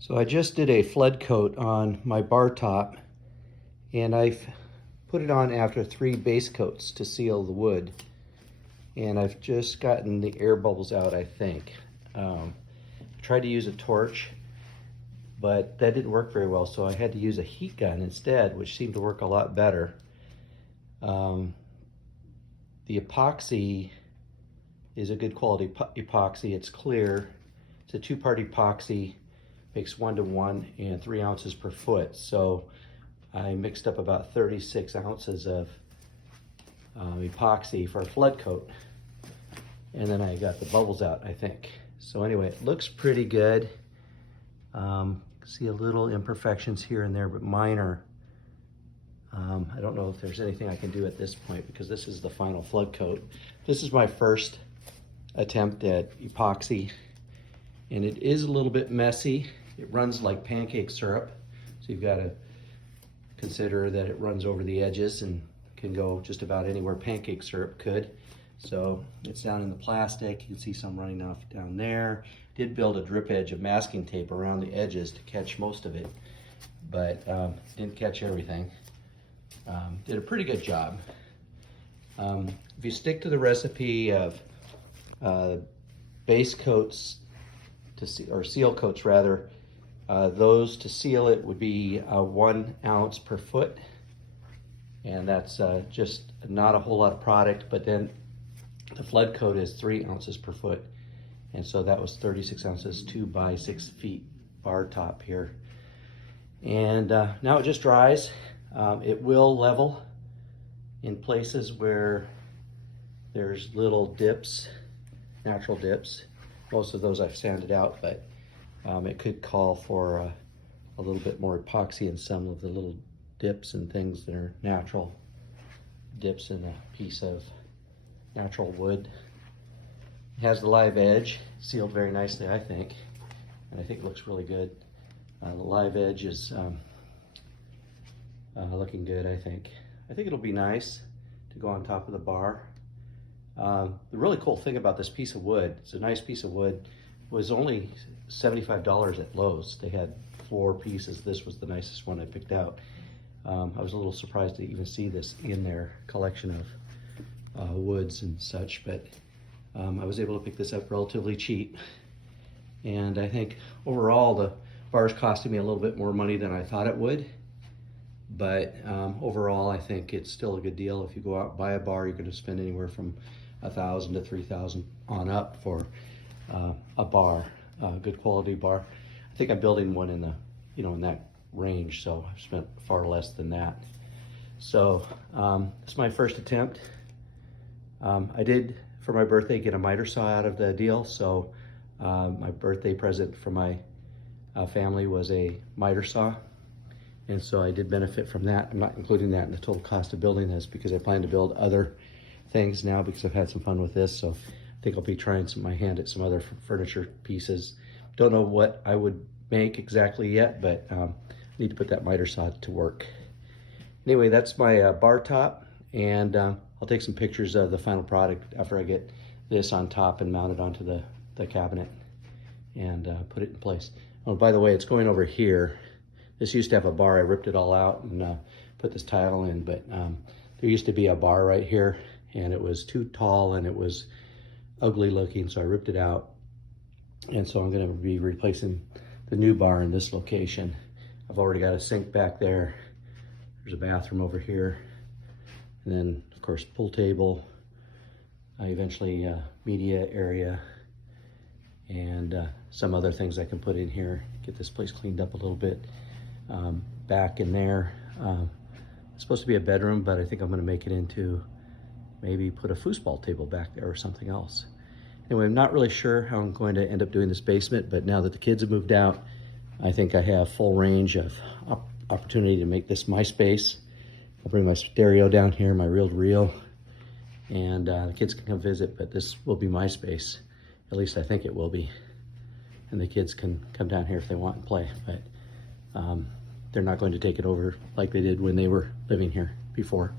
So I just did a flood coat on my bar top, and I've put it on after 3 base coats to seal the wood. And I've just gotten the air bubbles out, I think. Tried to use a torch, but that didn't work very well, so I had to use a heat gun instead, which seemed to work a lot better. The epoxy is a good quality epoxy. It's clear. It's a 2-part epoxy, makes 1-to-1 and 3 ounces per foot. So I mixed up about 36 ounces of epoxy for a flood coat, and then I got the bubbles out, I think. So anyway, it looks pretty good. See a little imperfections here and there, but minor. I don't know if there's anything I can do at this point because this is the final flood coat. This is my first attempt at epoxy, and it is a little bit messy. It runs like pancake syrup, so you've got to consider that it runs over the edges and can go just about anywhere pancake syrup could. So it's down in the plastic. You can see some running off down there. Did build a drip edge of masking tape around the edges to catch most of it, but didn't catch everything. Did a pretty good job. If you stick to the recipe of base coats or seal coats rather, those to seal it would be 1 ounce per foot, and that's just not a whole lot of product. But then the flood coat is 3 ounces per foot, and so that was 36 ounces, 2 by 6 feet bar top here. And now it just dries. It will level in places where there's little dips, natural dips. Most of those I've sanded out, but it could call for a little bit more epoxy in some of the little dips and things that are natural dips in a piece of natural wood. It has the live edge, sealed very nicely, I think, and I think it looks really good. The live edge is looking good, I think. I think it'll be nice to go on top of the bar. The really cool thing about this piece of wood, it's a nice piece of wood, was only $75 at Lowe's. They had 4 pieces. This was the nicest one I picked out. I was a little surprised to even see this in their collection of woods and such, but I was able to pick this up relatively cheap. And I think overall the bar's costing me a little bit more money than I thought it would. But overall, I think it's still a good deal. If you go out and buy a bar, you're going to spend anywhere from $1,000 to $3,000 on up for a bar, a good quality bar. I think I'm building one in the, in that range, so I've spent far less than that. So it's my first attempt. I did, for my birthday, get a miter saw out of the deal. So my birthday present for my family was a miter saw. And so I did benefit from that. I'm not including that in the total cost of building this because I plan to build other things now because I've had some fun with this. So I think I'll be trying my hand at some other furniture pieces. Don't know what I would make exactly yet, but I need to put that miter saw to work. Anyway, that's my bar top, and I'll take some pictures of the final product after I get this on top and mount it onto the cabinet and put it in place. Oh, by the way, it's going over here. This used to have a bar. I ripped it all out and put this tile in, but there used to be a bar right here, and it was too tall and it was ugly looking, so I ripped it out. And so I'm going to be replacing the new bar in this location. I've already got a sink back there. There's a bathroom over here, and then of course pool table, eventually media area, and some other things I can put in here. Get this place cleaned up a little bit. Back in there, it's supposed to be a bedroom, but I think I'm going to make it into, maybe put a foosball table back there or something else. Anyway, I'm not really sure how I'm going to end up doing this basement, but now that the kids have moved out, I think I have full range of opportunity to make this my space. I'll bring my stereo down here, my reel-to-reel, and the kids can come visit, but this will be my space. At least I think it will be. And the kids can come down here if they want and play, but they're not going to take it over like they did when they were living here before.